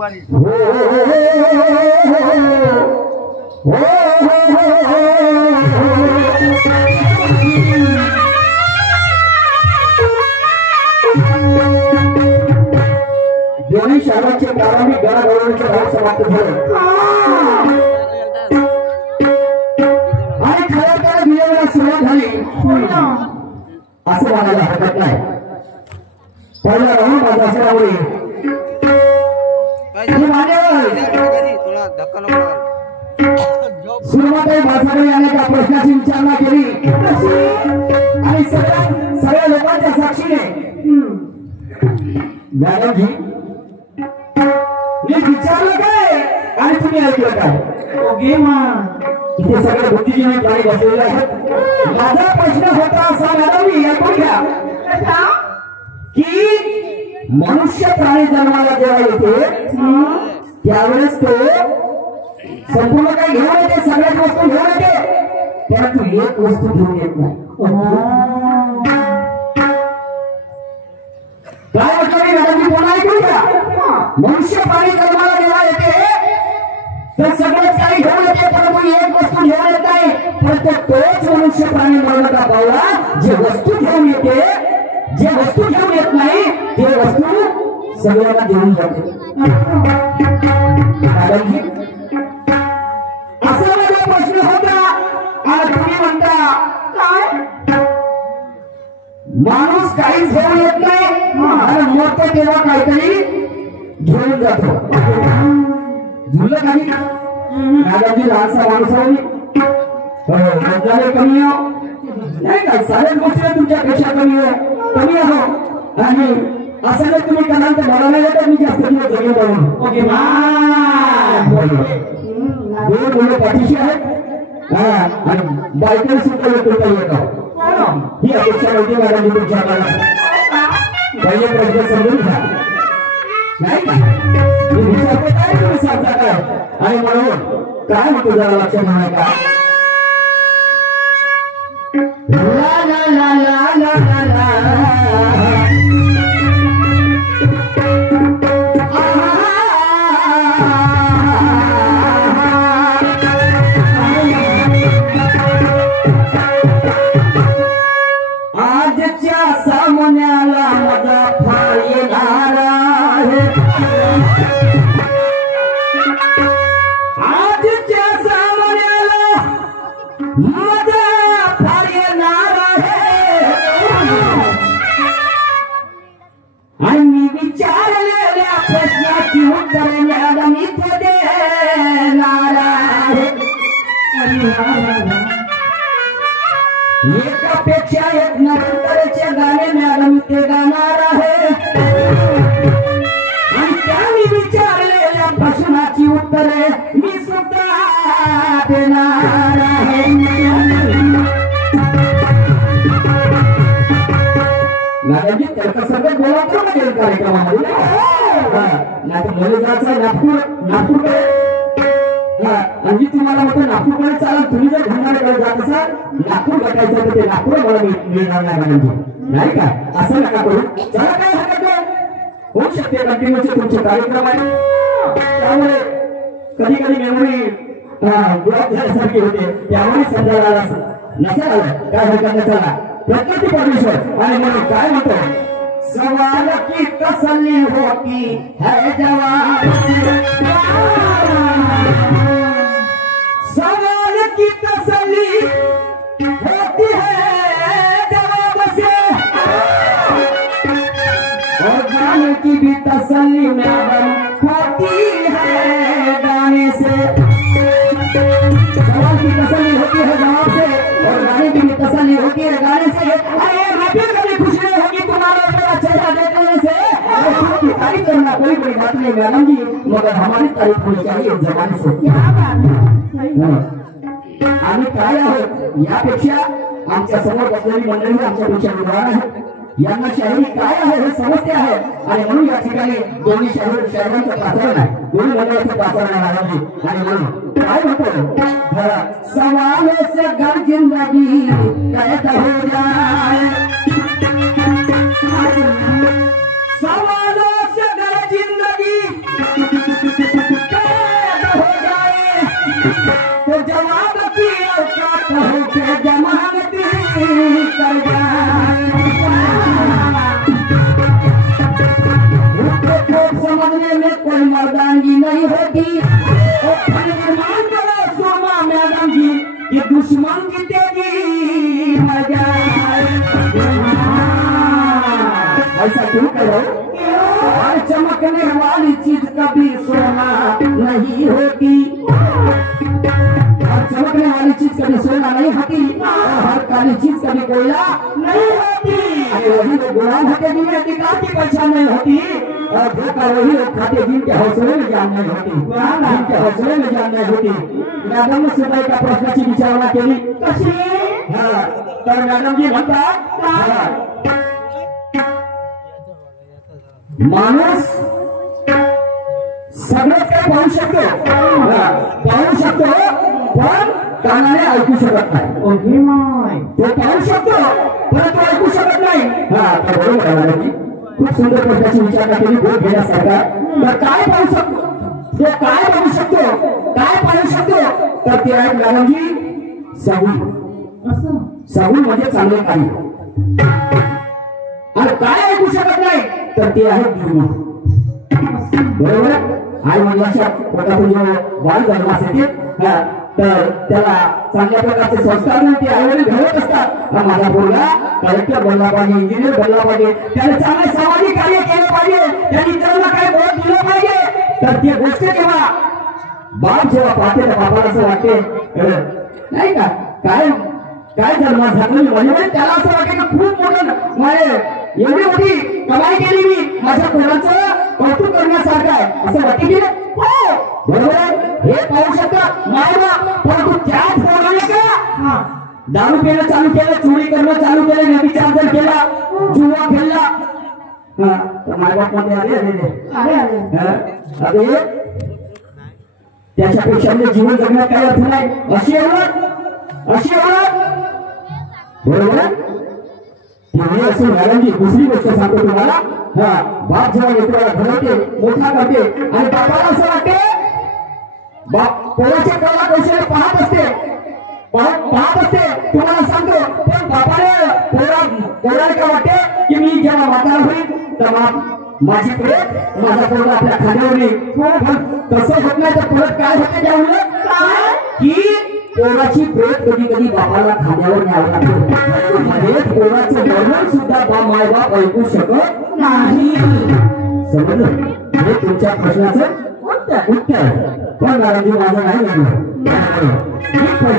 दिवाळी दोन्ही शहराचे प्रारंभिक गणगौरवांचे भाग समाप्त झाले आणि खरं तर विजयाला सुरुवात झाली असं म्हणायला हरकत नाही. पहिला राऊंड माझा असल्यामुळे सुरुवातीला भाषाने अनेक प्रश्नाची विचारणा केली आणि सगळ्या लोकांच्या साक्षीने मॅडम जी मी विचारलं काय आणि तुम्ही ऐकलं काय? इथे सगळे बुद्धिजीवी प्राणी बसलेले आहेत. माझा प्रश्न होता असा मॅडम मी ऐकून घ्या की मनुष्य प्राणी जन्माला जेव्हा येते त्यावेळेस तो संपूर्ण काही घेऊन येते, सगळ्याच वस्तू घेऊन येते, परंतु एक वस्तू घेऊन येत नाही. काय म्हटलं मी मॅडम पुन्हा ऐकून घ्या. मनुष्य प्राणी जन्माला जेव्हा येते तर सगळंच काही घेऊन येते परंतु एक वस्तू घेऊन येत नाही. परंतु तोच मनुष्य प्राणी मरणाचा पावला जे वस्तू घेऊन येते, जे वस्तू घेऊन येत नाही ते वस्तू सगळ्यांना देऊन जाते. मॅडमजी असा माझा प्रश्न होता आणि तुम्ही म्हणता काय माणूस काहीच घेऊन येत नाही आणि मोठं तेव्हा काहीतरी घेऊन जातो. झुललं काही मॅडमजी लहानसा माणूस कमी नाही का साऱ्याच गोष्टी तुमच्यापेक्षा कमी आहो आणि असं जर तुम्ही कराल तर मला नाही येतात मी जास्त दिवस जगेल म्हणून. ओके दोन मुलं पाठीशी आहेत आणि बायकोला सुद्धा तुमचा येत ही अपेक्षा होती मॅडम तुमच्या पहिले प्रश्न समजून घ्या नाही का मी विचारतो काय तुम्ही सांगता काय आणि म्हणून काय होतं जरा लक्षात ठेवा का ला ला ला ला ला ला आजच्या सामन्याला मजा फार येणार आहे. आजच्या सामन्याला मजा फार येणार आहे आणि मी विचारलेल्या प्रश्नाची उत्तरे मॅडम इथे देणार आहे. एकापेक्षा एक नंतरचे गाणे मॅडम ते गाणार आहे आणि त्यांनी विचारलेल्या प्रश्नाची उत्तरे मी सुद्धा देणार आहे. मॅडमजी तर्कसंगत बोलायचं म्हणजे कार्यक्रमामध्ये नाही तर मला जायचं नागपूर आणि तुम्हाला म्हणतो नागपूरकडे चाला तुम्ही जर भंडाऱ्याकडे जात असाल नागपूर भेटायचं तर ते नागपूर मला मिळणार नाही मॅडमजी नाही का असं नका करू. चला काय हरकत नाही होऊ शकते कंटिन्यूचे तुमचे कार्यक्रम आहे त्यामुळे कधी कधी मेमरी ब्लॉक झाल्यासारखी होते त्यामुळे समजायला नसेल आलं काय हरकत नाही. चला प्रकृती परमेश्वर आणि म्हणून काय म्हणतो सवाल की तसल्ली होती है जवाब सवाल की तसल्ली होती है जवाब से और गाने की भी तसल्ली मैडम होती है गाने से. सवाल की तसल्ली होती है जवाब से और गाने की भी तसल्ली होती है गाने से. अरे मैं कभी खुश नहीं होगी तुम्हारा मेरा चेहरा देखने से आपकी तारीफ करना कोई बड़ी बात नहीं मैडम जी मगर हमारी तारीफ होनी चाहिए जमाने से. क्या बात है आम्ही काय आहोत यापेक्षा आमच्या समोर बसलेली मंडळी आमच्यापेक्षा विद्वान आहेत. यांना शाहिरी काय आहे हे समजते आहे आणि म्हणून या ठिकाणी दोन्ही शहरांचं प्रसारण आहे दोन्ही मंडळाचं प्रसारण आहे मॅडमजी आणि म्हणून काय म्हणतो सवालों से घर जिंदगी कैद हो जाए सवालों से घर जिंदगी साधने में कोई मर्दानगी नहीं होती। निर्माण करो सुरमा मैडम जी, ये दुश्मन जीतेगी मजा। ऐसा क्यों करो? हर चमकने वाली चीज कभी सोना नहीं होती। हर चमकने वाली चीज कभी सोना नहीं होती, और हर काली चीज कभी कोयला नहीं होती। वही लोग गुलाम होते जिन्हें अधिकार की पहचान नहीं होती, और धोखा वही लोग खाते जिनके हौसले में जान नहीं होती, जिनके हौसले में जान नहीं होती। मैडम सुबह का प्रश्न विचारणा केली कशी? तर मॅडम जी म्हणतात माणूस सगळंच काही पाहू शकतो पण कानाने ऐकू शकत नाही। तो पाहू शकतो पण तो ऐकू शकत नाही। तर बरोबर आहे मॅडम जी, खूप सुंदर प्रश्नाची विचारणा केली, बोध घेण्यासारखा। तर काय पाहू शकतो? तो काय पाहू शकतो? काय पाहू शकतो? तर ते आहे मॅडम जी साहूल म्हणजे चांगले काही। आणि काय ऐकू शकत नाही तर ते आहे दुर्मळ। बरोबर? आई मुलाच्या पोटातून जेव्हा बाळ जन्मास येते तर त्याला चांगल्या प्रकारचे संस्कार ते आईवडील घडवत असतात। माझा मुलगा कलेक्टर बनला पाहिजे, इंजिनियर बनला पाहिजे, त्याने चांगले सामाजिक कार्य केले पाहिजे, त्यांनी इतरांना काही बोध दिलं पाहिजे। तर ती गोष्ट जेव्हा बाप जेव्हा पाहते तर बापाला असं वाटते नाही का काय जन्मास घातलं म्हणजे त्याला असं वाटतं की खूप मोठं एवढी मोठी कमाई केली मी, माझ्या पोराचं कौतुक करण्यासारखं आहे असं वाटते की बरोबर आहे। हे पाहू शकतात मायबाप, परंतु त्याच पोराने का दारू पिणं चालू केलं, चोरी करणं चालू केलं, व्यभिचार केला, जुवा खेळला, तर मायबाप मध्ये आले त्याच्यापेक्षा जीवन जगण्यात काही अर्थ नाही। अशी एवढं बरोबर असेल मॅडम जी। दुसरी गोष्ट सांगतो तुम्हाला, बाप जेव्हा लेकराला घडवते, मोठा करते आणि बापाला असं वाटते, बाप पोराच्या कला कौशल्य पाहत असते। तुम्हाला सांगतो पण बापाने पोराला काय वाटते की मी जेव्हा म्हातारा होईल तेव्हा माझी प्रेत माझा पोरगा आपल्या खांद्यावर येईल। तसं होत नाही तर परत काय होते त्यामुळे की पोराची प्रेत कधी कधी बापाला खांद्यावर न्यावं लागतं। म्हणजे पोराचं वर्णन सुद्धा मायबाप ऐकू शकत नाही। समजलं? हे तुमच्या प्रश्नाचं उत्तर पण मॅडम माझं नाही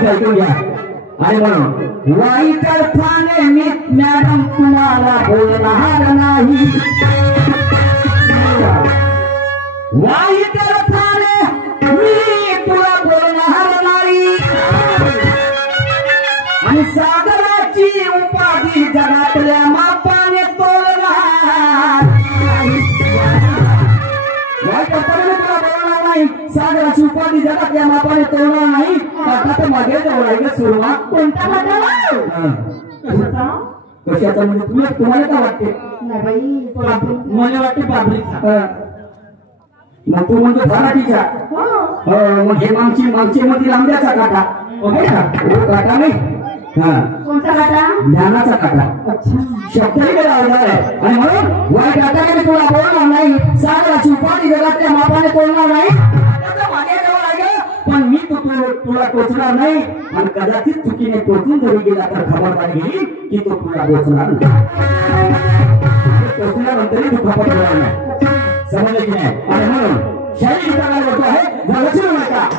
ऐकून घ्या। आणि म्हणून वाईट अर्थाने मी मॅडम तुम्हाला बोलणार नाही, वाईट अर्थाने मी तुला बोलणार नाही। आणि सागराची उपाधी जगातल्या मापाने तोलणार नाही, वाईट अर्थाने तुला बोलणार नाही, सागराची उपाधी जगातल्या मापाने तोलणार नाही। आता तर मागे जवळ सुरुवात कोणत्या कशाचा म्हणजे तुम्हाला काय वाटते? मला वाटते बाबरीचा। मग तू म्हणजे धराटीचा, मग हे मागची मध्ये आंब्याचा काटा काटा नाही, कोणता काटा? ज्ञानाचा काटा। शब्दही वेगळा होणार आहे। आणि म्हणून वाईट अर्थाने तुला बोलणार नाही, सागराची उपाधी जगातल्या मापाने तोडणार नाही। मागे जवळ आहे पण मी तुला टोचणार नाही, आणि कदाचित चुकीने टोचून जरी गेला तर खबरदारी घेईल की तो तुला टोचणार नाही। टोचल्यानंतरही दुखापत होणार नाही। समजले की नाही? आणि म्हणून शारीरिक काय होतो आहे जगू नका।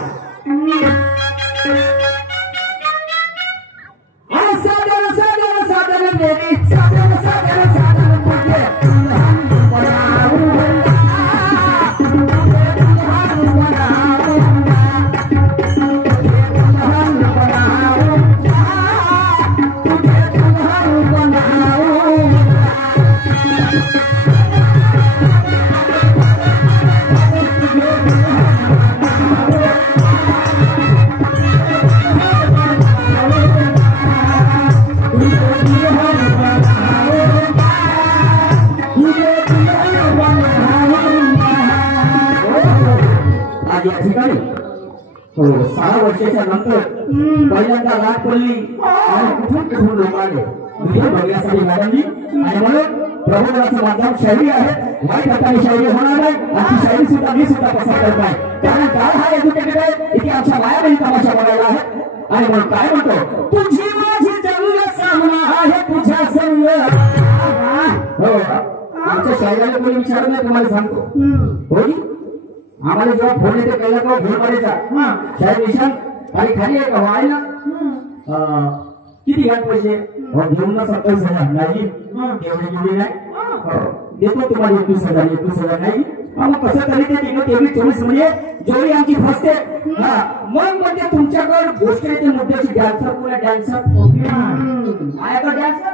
ठिकाणी 6 वर्षाच्या नंतर पहिल्यांदा लाट पडली आणि कुठून लोक आले बघण्यासाठी मॅडमनी। आणि म्हणून प्रबोधनाचं माध्यम शायरी आहे, वाईट हाताने शायरी होणार नाही, आणि शायरी सुद्धा मी सुद्धा पसंत करत नाही, कारण काळ हा एज्युकेटेड आहे, इथे आमच्या मायाबाई तमाशा बघायला आहे. आणि म्हणून काय म्हणतो, तुझी माझी जंग सामना आहे तुझ्या संग. हो, आमच्या शायराला कोणी विचारत नाही, तुम्हाला सांगतो. होई आम्हाला जेव्हा फोन येते पहिला तेव्हा घेऊन पडायचा शाहीर निशान आणि खाली आहे का व्हायला किती घ्या पैसे घेऊन ना 27,000 नाही एवढी नाही देतो तुम्हाला 21,000 नाही. मग कसं तरी ते 23-24 म्हणजे जेवढी आमची फसते मग म्हणजे तुमच्याकडे गोष्ट येते मुद्द्याची. डॅन्सर पुन्हा डॅन्सर माझ्याकडे डॅन्सर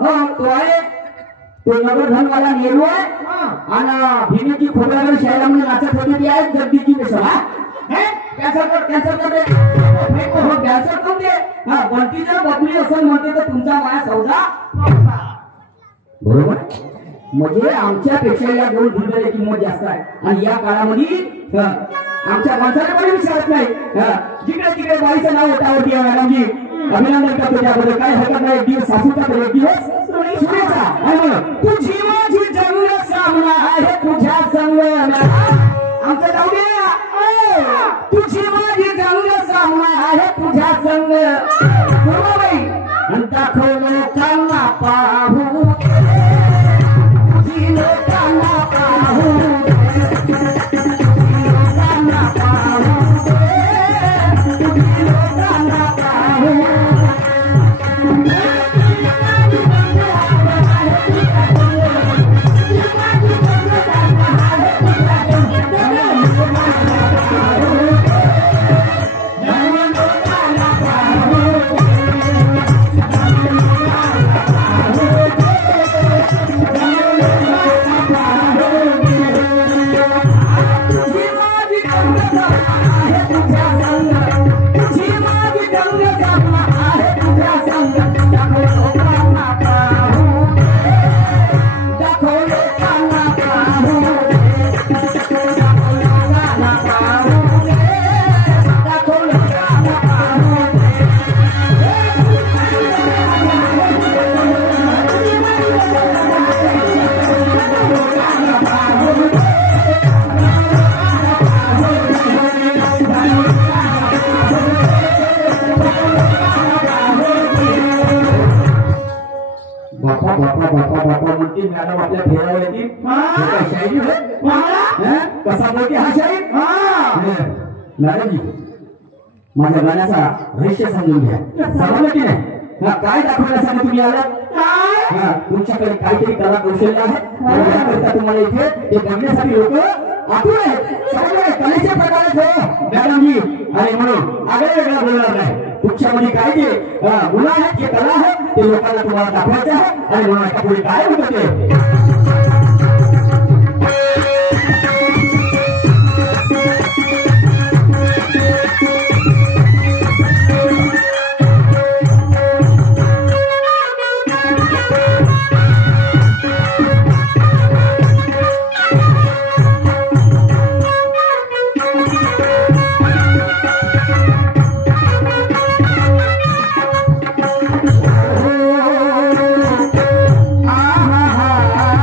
हो तो आहे, तो नगरधनवाला नेहरू आहे आणि भीमेची खोबऱ्यावर शहरामध्ये नाचत होती ती आहे जगदीची मिसळ. कॅन्सर करते हो कॅन्सर करते बनती जर बदली असं म्हणते तर तुमचा माया सौदा बरोबर. म्हणजे आमच्यापेक्षा या दोन भिंगऱ्याची किंमत जास्त आहे आणि या काळामध्ये आमच्या माणसाला कोणी विचारत नाही. जिकडे तिकडे बाईचं नाव होतावरती मॅडमजी अभिनंदन करतो त्याबद्दल काय हरकत नाही. एक दिवस सासूचा तर एक दिवस सुनेचा. तुझी माझी जंग सामना आहे तुझ्या संग आमचं जाऊ दे. तुझी माझी जंग सामना आहे तुझ्या संग दाखव लोकांना पाहू तुझी लोकांना पाहू लोकांना पाहू तुझी लोकांना पाहू. बापा म्हणते मॅडम आपल्या फेरावर येतील शायरी कसा बोलते हा शाहीर. मॅडमजी माझ्या गाण्याचा रहस्य समजून घ्या. समजलं की नाही काय दाखवण्यासाठी तुम्ही आलात. तुमच्याकडे काहीतरी कला कौशल्य आहे याकरता तुम्हाला इथे ते बघण्यासाठी लोक आतुर आहेत. कलेच्या प्रकारे मॅडमजी आणि म्हणून आगळा वेगळा बोलणार नाही. तुमच्यामध्ये काय ते गुण आहेत जे कला आहे ते लोकांना तुम्हाला दाखवायचं आहे आणि म्हणून पुढे काय होतं ते ah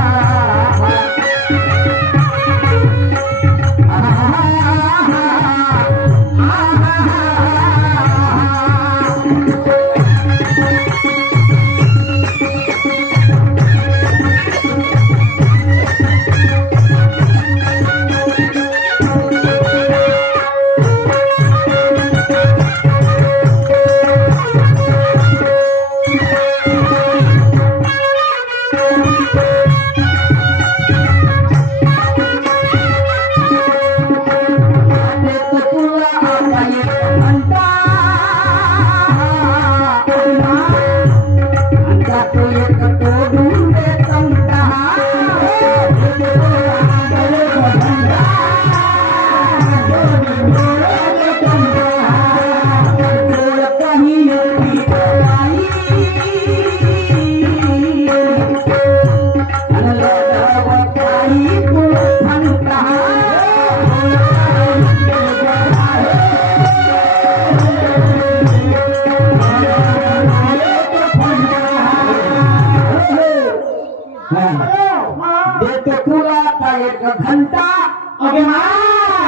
अगे हाँ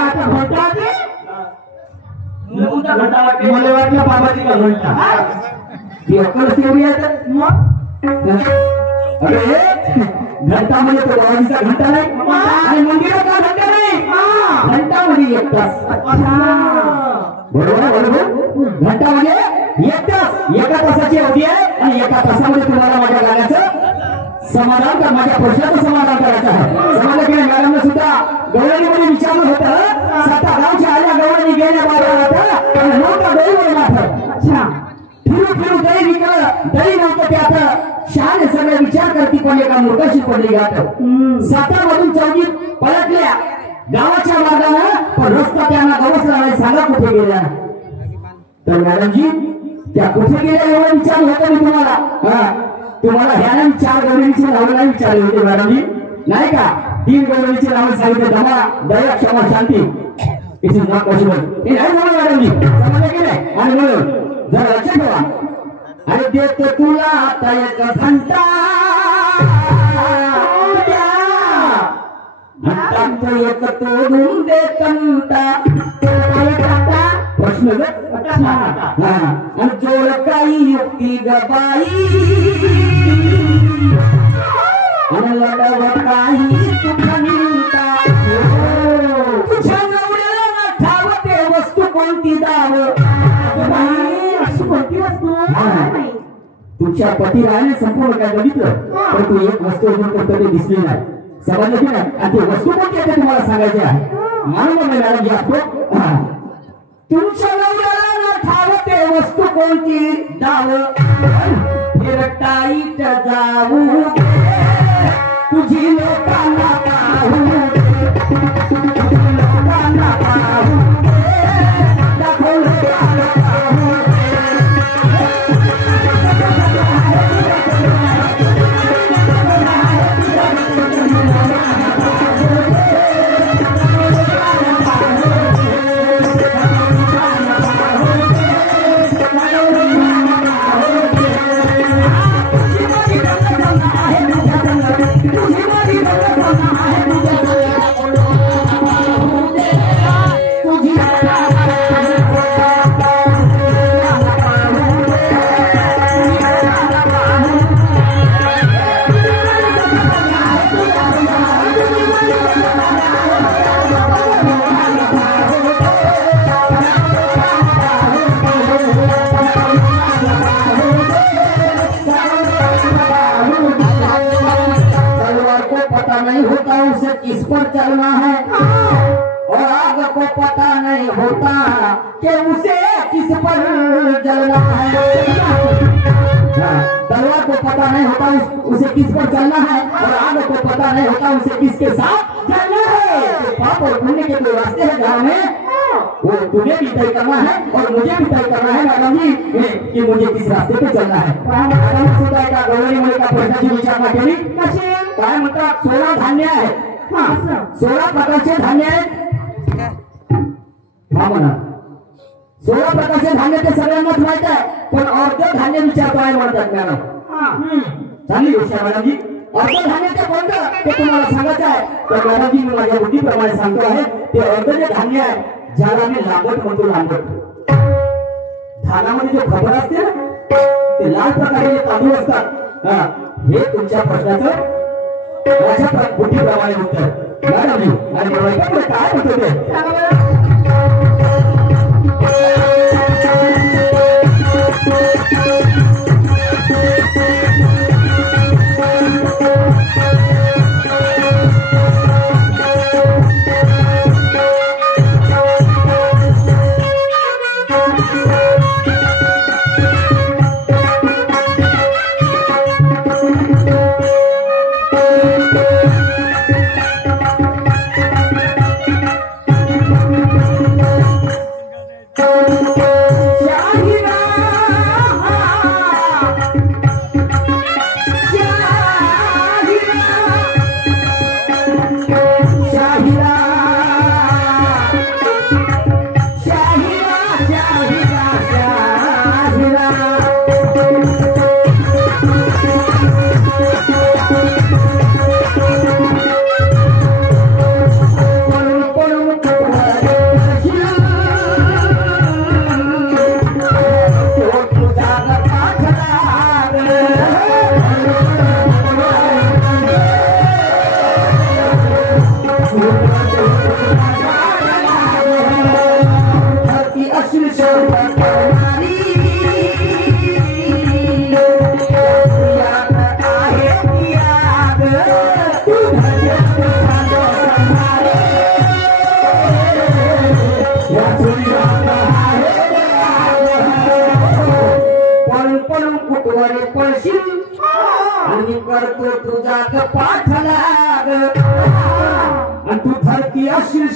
आता घंटा दे मुझे उनका घंटा वाटते मुझे वाटला बाबाजी का घंटा ती अक्कल तेवढी आहे तर मग अरे घंटा म्हणजे तो बाबाजीचा घंटा नाही आणि मंदिराचा घंटा नाही घंटा म्हणजे एक तास बरोबर बरोबर घंटा म्हणजे एक तास एका तासाची अवधी आहे आणि एका तासामध्ये तुम्हाला माझ्या गाण्याचं समाधान कर माझ्या प्रश्नाचं समाधान करायचं आहे समाधान केलं मॅडमने सुद्धा गवळणीमध्ये विचारलं होतं 7 गावच्या आल्या गवळणी गेल्या बाजारात आणि नव्हता दहीवर मात्र अच्छा फिरू फिरू दही विकलं दही नव्हतं त्यात शहाणे सगळे विचार करती पण एका मूर्खाशी पडली गाठ 7 मधून 4 पलटल्या गावाच्या मार्गानं पण रस्ता त्यांना गवसला नाही सांगा कुठे गेल्या तर मॅडमजी त्या कुठे गेल्या एवढं विचारलं होतं मी तुम्हाला तुम्हाला ह्याला 4 गवळणीची नावं नाही विचारली होती मॅडमजी नाही का 3 गवळणीची नावं सांगितले दमा दया क्षमा शांती इट इज नॉट पॉसिबल हे नाही म्हणून मॅडमजी समजलं की नाही आणि म्हणून जरा लक्षात ठेवा अरे देतो तुला आता एक घंटा घंटा तो एक तोडून दे कंटा प्रश्न आणि जोड काही युक्ती गबाई आणि लढव काही तुझ्या मिळता तुझ्या नवऱ्याला ठाव ते वस्तू कोणती दाव अशी कोणती वस्तू तुमच्या पतीराने संपूर्ण काय बघितलं पण तू एक वस्तू अजून दिसली नाही समजलं की नाही आणि ती वस्तू कोणती आहे तुम्हाला सांगायची आहे म्हणून मॅडम जी आपण तुमच्या नवऱ्याला ठाव ते वस्तू कोणती दाव फिरटाईत जाऊ तुझी लोकांना पाहू लोकांना पाहू दाखव लोकांना पाहू किस पर चलना है और आग को पता नहीं होता कि उसे किस पर जलना है तलवार को पता नहीं होता उसे किस पर चलना है और आग को पता नहीं होता उसे किसके साथ चलना है तो पाप और पुण्य के कोई रास्ते हैं जहाँ में वो तुम्हें भी तय करना है और मुझे भी तय करना है मैडम जी कि मुझे किस रास्ते पे चलना है गौरी मुळे का प्रश्नाची विचारणा केली कशी काय म्हणतात 16 धान्य आहे 16 प्रकारचे धान्य आहेत हा म्हणा 16 प्रकारचे धान्य ते सगळ्यांनाच माहित आहे पण अर्ध धान्य विचारतो आहे म्हणतात मॅडम चांगली गोष्ट आहे मॅडम जी अर्ध धान्य ते कोणतं ते तुम्हाला सांगायचं आहे तर मॅडम जी मी माझ्या बुद्धीप्रमाणे सांगतो आहे ते अर्ध जे धान्य आहे ज्याला मी लांबट म्हणतो लांबट धानामध्ये जो खबर असते ना ते लाल प्रकारे तांदूळ असतात हे तुमच्या प्रश्नाचं माझ्या बुद्धीप्रमाणे उत्तर मॅडम जी आणि काय होतं ते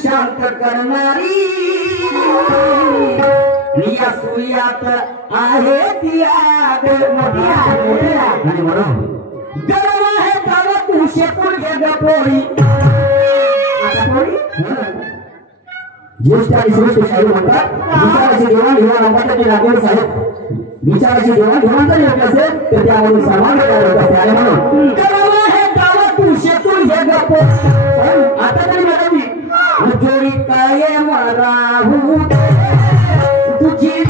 शांत करणारी या सुयात आहे ती आग मोठी आणि म्हणून गरम आहे गाव तू शेपूर घे ग पोळी आता पोळी ज्येष्ठ आणि श्रेष्ठ शाहीर म्हणतात विचाराची देवाणघेवाण अंबादाजी राठोड साहेब विचाराची देवाणघेवाण जर योग्य असेल तर त्यावरून सन्मान होत असते आणि म्हणून गरम आहे गाव तू शेपूर घे ग पोळी आता तरी मॅडम जोडी काय मराहू तुझी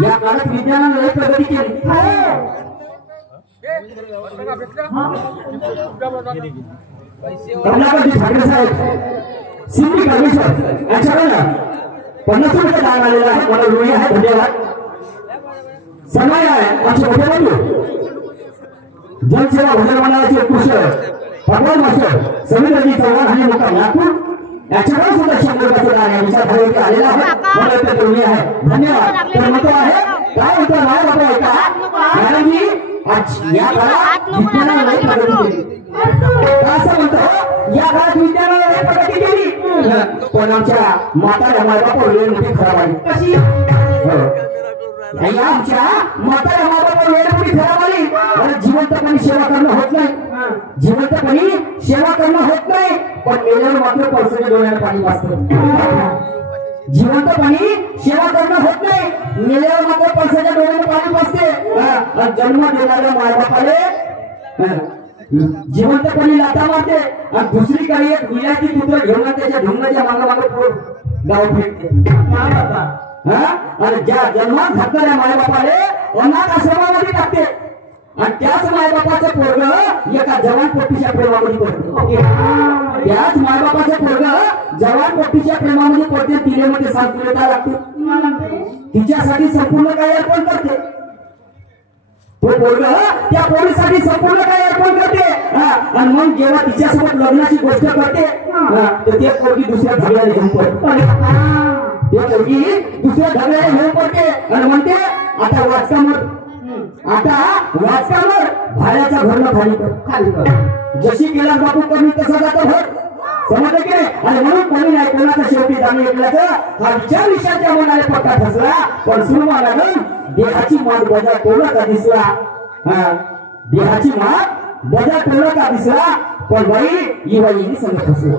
या काळात विज्ञानाने लय प्रगती केली कमलाकरजी ठाकरे साहेब सिंधी परमेश्वर यांच्याकडे 50 रुपये दान आलेला आहे मला ऋणी आहे धन्यवाद समय आहे आमचे मोठे बंधू जनसेवा भजन मंडळाचे उत्कृष्ट भगवान मास्टर समीरजी चव्हाण आणि मुक्काम नागपूर याच्याकडे सुद्धा 100 रुपयाचं दान आहे विचार आलेला आहे मला इथे ऋणी आहे धन्यवाद तर म्हणतो आहे काय होतं नाही बाबा ऐका मॅडम जी आज या काळात विज्ञानाने लय प्रगती केली असं म्हणतो या काळात विज्ञानाने लय प्रगती केली पण आमच्या म्हाताऱ्या मायबापावर वेळ मोठी खराब आली कशी आमच्या म्हाताऱ्या मायबापावर वेळ मोठी खराब आली आणि जिवंतपणी सेवा करणं होत नाही जिवंतपणी सेवा करणं होत नाही पण मेल्यावर मात्र परसाच्या डोळ्याला पाणी वाचतं जिवंतपणी सेवा करणं होत नाही मेल्यावर मात्र परसाच्या डोळ्याला पाणी वाचते जन्म देणाऱ्या मायबापाले जिवंतपणी लाथा मारते आणि दुसरीकडे एक विलायती पुत्र घेऊन त्याच्या ढुंगाच्या मागे गाव फिरते आणि ज्या जन्मात घातणाऱ्या मायबापाले अनाथ आश्रमामध्ये टाकते आणि त्याच मायबापाचं पोरग एका जवान पोट्टीच्या प्रेमामध्ये पडते त्याच मायबापाचं पोरग जवान पोट्टीच्या प्रेमामध्ये पडते तिलेमध्ये सांस्कृतिक लागते तिच्यासाठी संपूर्ण काही अर्पण करते तो पोरग त्या पोरीसाठी संपूर्ण काही अर्पण करते आणि मग जेव्हा तिच्यासोबत लग्नाची गोष्ट करते तर ते पोरगी दुसऱ्या धाग्याने घेऊन पडते ते पोरगी दुसऱ्या धाग्याने घेऊन पडते आणि म्हणते आता वाचकावर भाड्याचा घरनं खाली कर जशी केला बापू कमी तसा जातो भर समजलं की आणि म्हणून कोणी नाही कोणाचा शेवटी जाणून ऐकल्याचं हा विचार विषयाच्या मनाने पक्का ठसला पण सुरमा लागून देहाची मान बजा कोणाचा दिसला देहाची मान बजा कोणाचा दिसला पण बाई ही बाई संग फसलो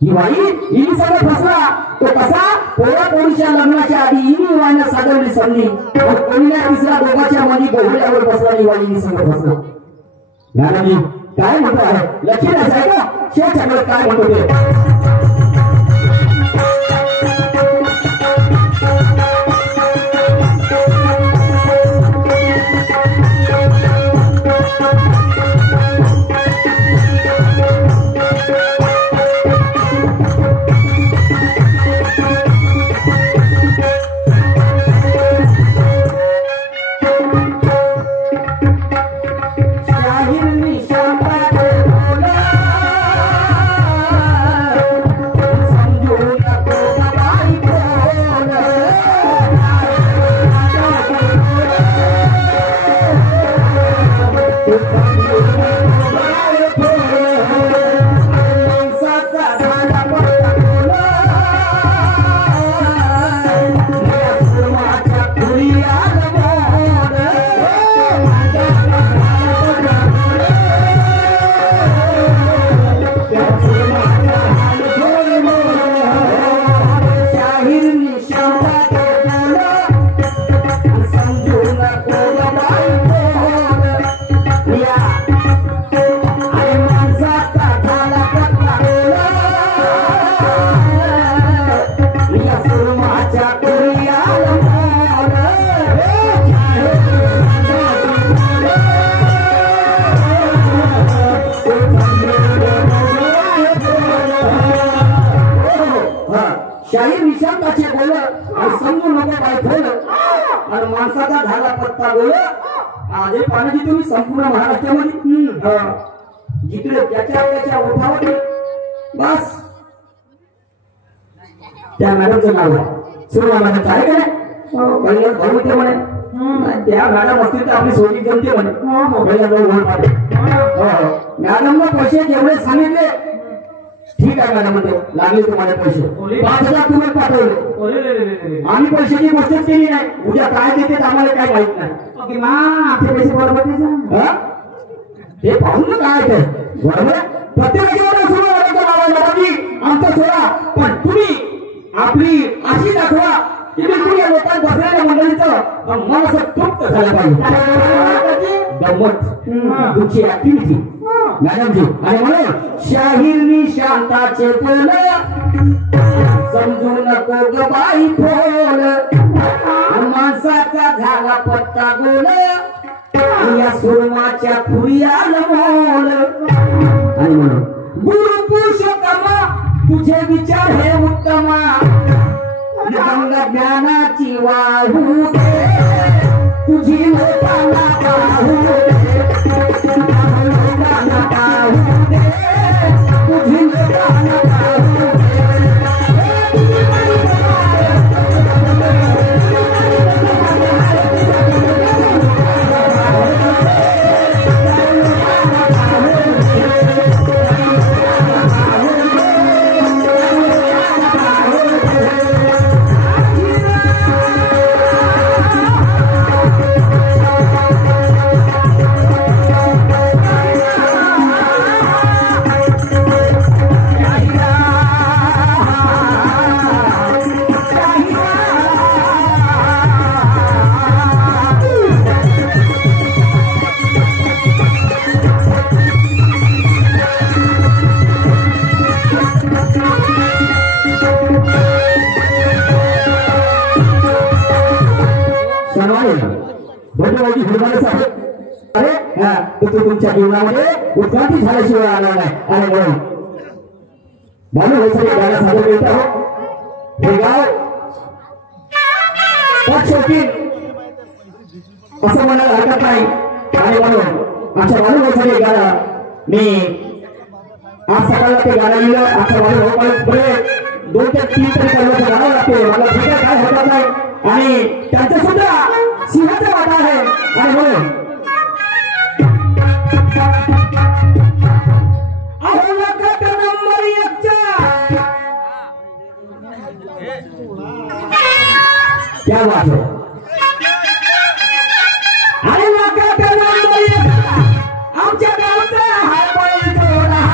ही बाई हिने सगळं फसला तो कसा पोरा पोरीच्या लग्नाच्या आधी हिने वायना साधवली संधी कोणी नाही दिसला दोघांच्या मध्ये बोहल्यावर बसला ही बाई हिने सगळं फसलो गाणी काय म्हणतो आहे लक्षात आहे का शेवटच्या काय म्हणतो ते शाहीर निशांताचे बोल आणि समजू नको काय ठेवलं आणि माणसाचा झाला पत्ता बोल आजही पाण्याची तुम्ही संपूर्ण महाराष्ट्रामध्ये जिकडे त्याच्या ओठावर बस त्या मॅडमचं नाव आहे सुरुवात मॅडमचं आहे का नाही पहिलं भरू ते म्हणे त्या मॅडम असतील तर आपली सोयी जमते म्हणे पहिला दोन पाठे मॅडमला पैसे जेवढे सांगितले ठीक आहे मॅडम म्हणते लागले तुम्हाला पैसे 5,000 तुम्ही पाठवले आम्ही पैशाची गोष्टच केली नाही उद्या काय देते आम्हाला काय माहित नाही आपले पैसे बरोबर ते पाहून काय ते बरोबर प्रत्येकाची आमचा सोडा पण तुम्ही आपली अशी दाखवा की बिलकुल या लोकांना बसलेल्या मंडळीचं मन असं तृप्त झालं पाहिजे गंमत तुमची ऍक्टिव्हिटी मॅडमजी आणि म्हणून शाहीर शांताचे बोल समजू नको ग बाई फोल माणसाचा झाला पत्ता गोल या सुरमाच्या फुरियाल मोल आणि म्हणून गुरु पुरुषोत्तमा तुझे विचार हे उत्तमा गंगा ज्ञानाची वाहू दे तुझी लोकांना पाहू दे लोकांना पाहू दे तुझी लोकांना पाहू तुमच्या जीवनामध्ये उत्क्रांती झाल्याशिवाय आला नाही आणि म्हणून म्हणून हे सगळे गाणं सादर करीत आहोत हे गाव शेवटी असं म्हणायला हरकत नाही आणि म्हणून आमच्या म्हणून हे सगळे गाणं मी आज सकाळला ते गाणं लिहिलं आमच्या म्हणून पुढे 2 ते 3 तरी कलमाचं गाणं लागते मला सगळं काय हरकत नाही आणि त्यांचं सुद्धा सिंहाचा वाटा आहे आणि म्हणून क्या बात है अरे आमच्या गावचा हा बैलजोडा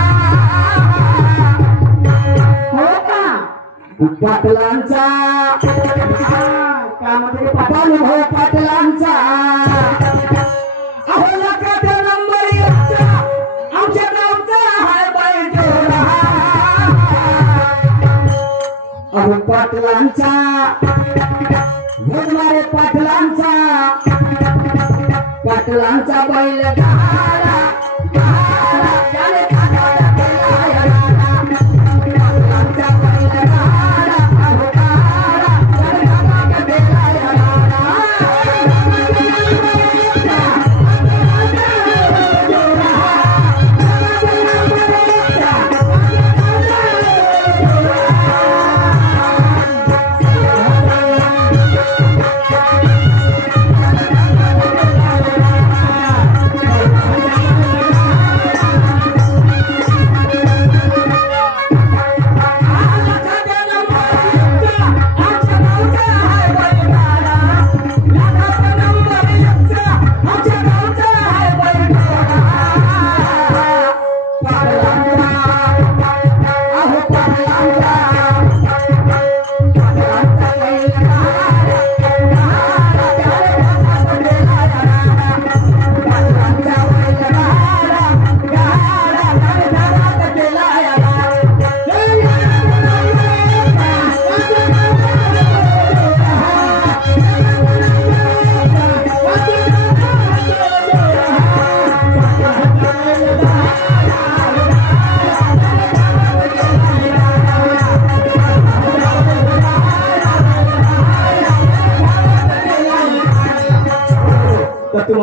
हो का पाटलांचा कामध्ये पाटलांचा अहो नका नंबर 1 आमच्या गावचा हा बैलजोडा अहो पाटलांचा भोगणारे पाटलांचा बैल गाडा त्याने खाटाला केला या गाडा पाटलांचा बैल गाडा अहो गाडा त्याने खाटाला केला या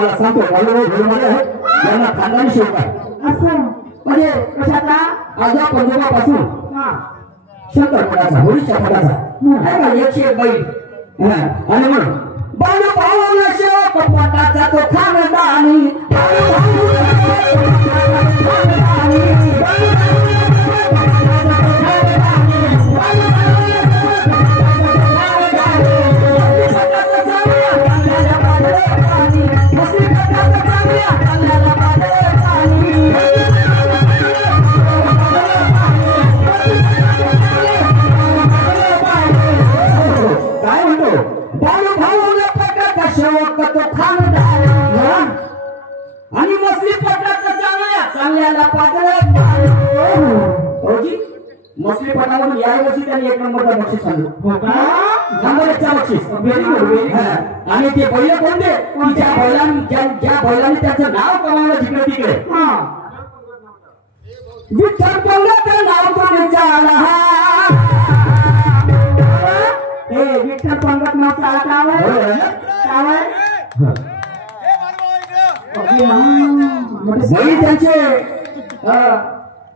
तुम्हाला सांगतो बालूभाऊ घोडमारे आहेत यांना खानदानी शौक आहे असं म्हणजे कशाचा आजा पंजोबापासून हा शंकरपटाचा होळीच्या पटाचा आहे का 101 बैल आणि म्हणून बालूभाऊला शौक पटाचा तो खानदानी आणि मसली पटाचा चांगल्याला पातळ मसली पटावरून या वर्षी त्यांनी 1 नंबरचा बक्षीस आणलं हो का नंबर 1चा बक्षीस व्हेरी गुड आणि ते बैल कोणते ज्या बैलांनी त्याचं नाव कमावलं जिकडे तिकडे विठ्ठल पंगत नाव तो विचारला ए विठ्ठल पंगत नाव चाला कावय बैल त्यांचे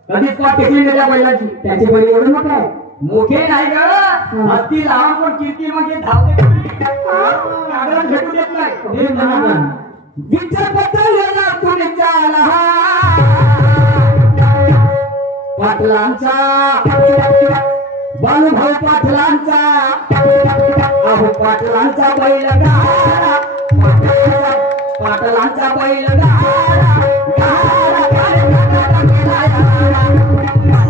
कधीच पाठ टेकली गेल्या बैलाची त्याचे बैल एवढे मोठे आहे मोठे नाही का हत्ती लहान पण कीर्ती मग धावते कागदात भेटू देत नाही विठ्ठल बद्दल तू विचारला पाटलांचा बालूभाऊ पाटलांचा अहो पाटलांचा बैल गाडा पाटलांचा बैल गाडा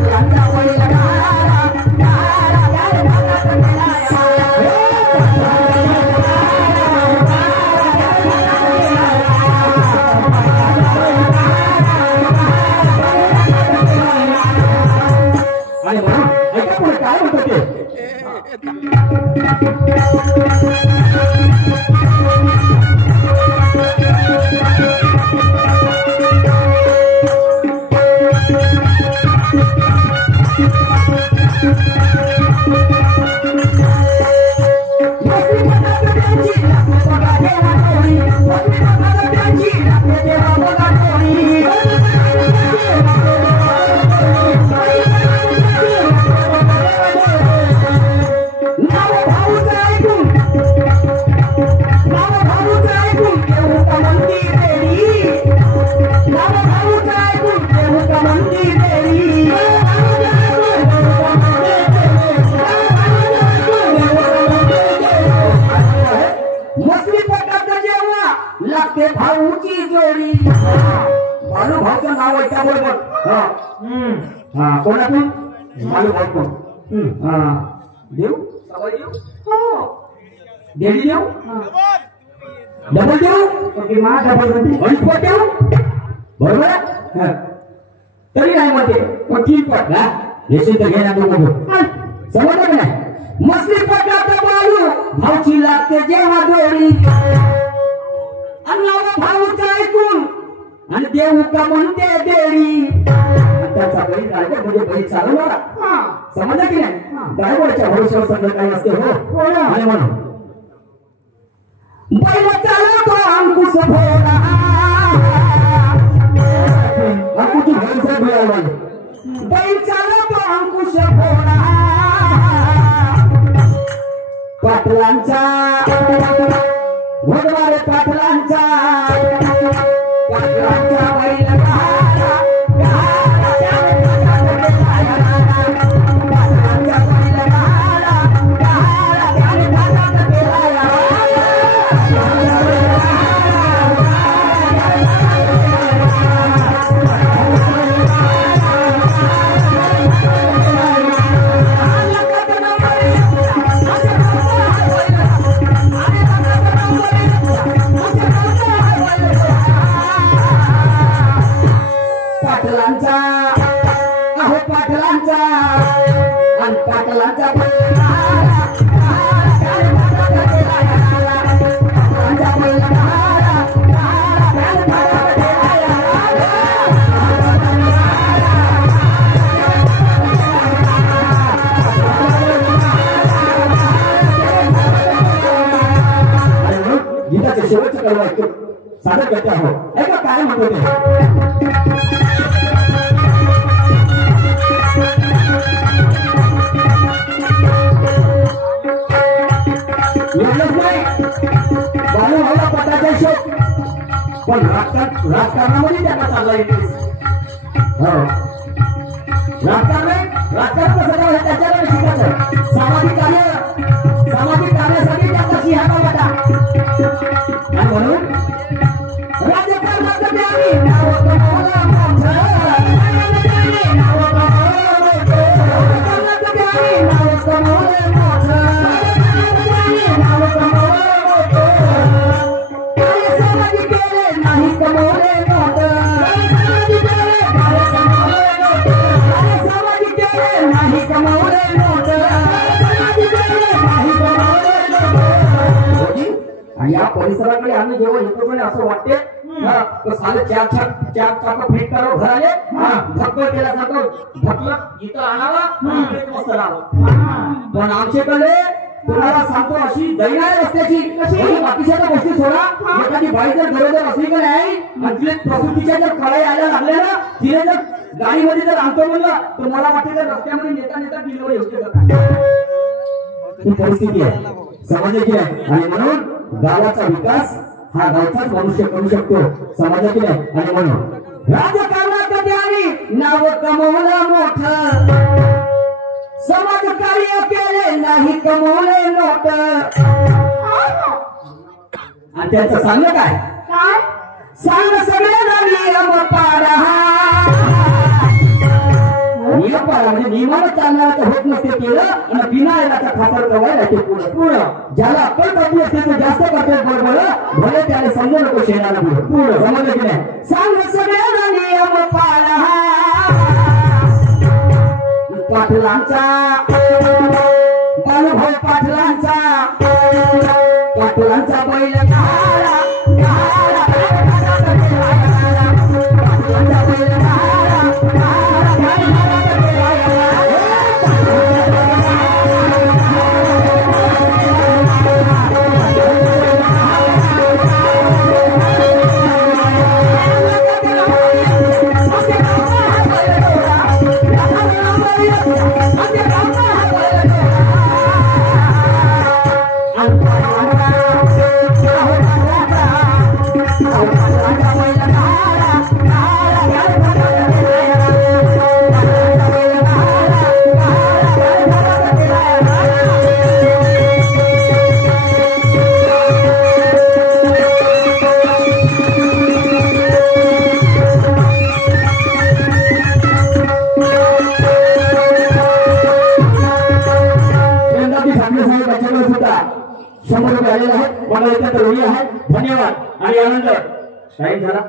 पाटलांचा बैल आणि म्हणून ऐका पुढे काय होतं ते लागते भाऊची जोडी बालूभाऊचं नाव आहे त्याबरोबर कोणातून बालूभाऊ कोण देव देवी देव डबल देव मा डबल गणपत देव बरोबर तरी नाही म्हणते पण 3 पट निश्चित घेण्या दोघं समजलं की नाही मसली पटाचा बालू भाऊची लागते जेव्हा जोडी अण्णा भाऊचं ऐकून आणि देव का म्हणते देवी त्याचा बैल ड्रायव्हर म्हणजे बैल चालवणारा समजलं की नाही ड्रायव्हरच्या भरोश्यावर सगळं काही असते हो आणि म्हणून बैल चालवतो अंकुश भोळा अंकुश भोळा बैल चालवतो अंकुश भोळा पाटलांचा घोडवारे पाटलांचा बैल सादर करते आहोत. ऐका काय म्हणतो ते. एवढंच नाही, बालूभाऊला पटाचा शोक, पण राजकारणामध्ये त्यांना चालला येते. हो, राजकारण कसं काय त्याच्याकडे शिकायचं. सामाजिक कार्यासाठी त्यांचा सिंहाचा वाटा. आणि म्हणून राजकारणात द्यावी नाव कमवला मोठं. नाव कमवलं मोठं. नाव कमवलं मोठं. काय सामाजिक केले नाही कमवले मोठं. सामाजिक केले नाही कमवले मोठं. आणि या परिसराकडे आम्ही जेव्हा येतो म्हणजे असं वाटते साले चार चाक फिट करावं घराले. धक्कल केल्यासारखं धक्कल इथं आणावं इकडेच मस्त राहावं. पण आमच्याकडे तुम्हाला सांगतो अशी दैना आहे रस्त्याची. बाकीच्या तर गोष्टी सोडा. एखादी बाई जर गरोदर असली का नाही आणि तिने प्रसूतीच्या जर कळाई यायला लागल्या ना, तिने जर गाडीमध्ये जर आणतो म्हणलं तर मला वाटते तर रस्त्यामध्ये नेता डिलिव्हरी होते. ही परिस्थिती आहे, समाजाची आहे. आणि म्हणून गावाचा विकास हा गावचाच मनुष्य करू शकतो, समाजातील आहे. आणि म्हणून राजकारणात त्याने नाव कमवलं मोठं. समाज कार्य केले नाही कमवले मोठं. आणि त्याचं सांगलं काय सांग सगळ्यांना नियम पाडा. नियम पाडा म्हणजे नियमानं चालणारा होत नसते केलं आणि बिना याचा खातर कवायला ते पुढं ज्याला अक्कल कमी असते तो जास्त करते बरोबर. भले त्याला समजू नको शेणाला पुढं समजलं की नाही. सांग सगळ्यांना नियम पाडा. पाटलांचा बालूभाऊ पाटलांचा बैल काळा. पाटलांचा बैल ₹100 आलेला आहे. मला इथे तर आहे. धन्यवाद आणि आनंद. टाईम झाला.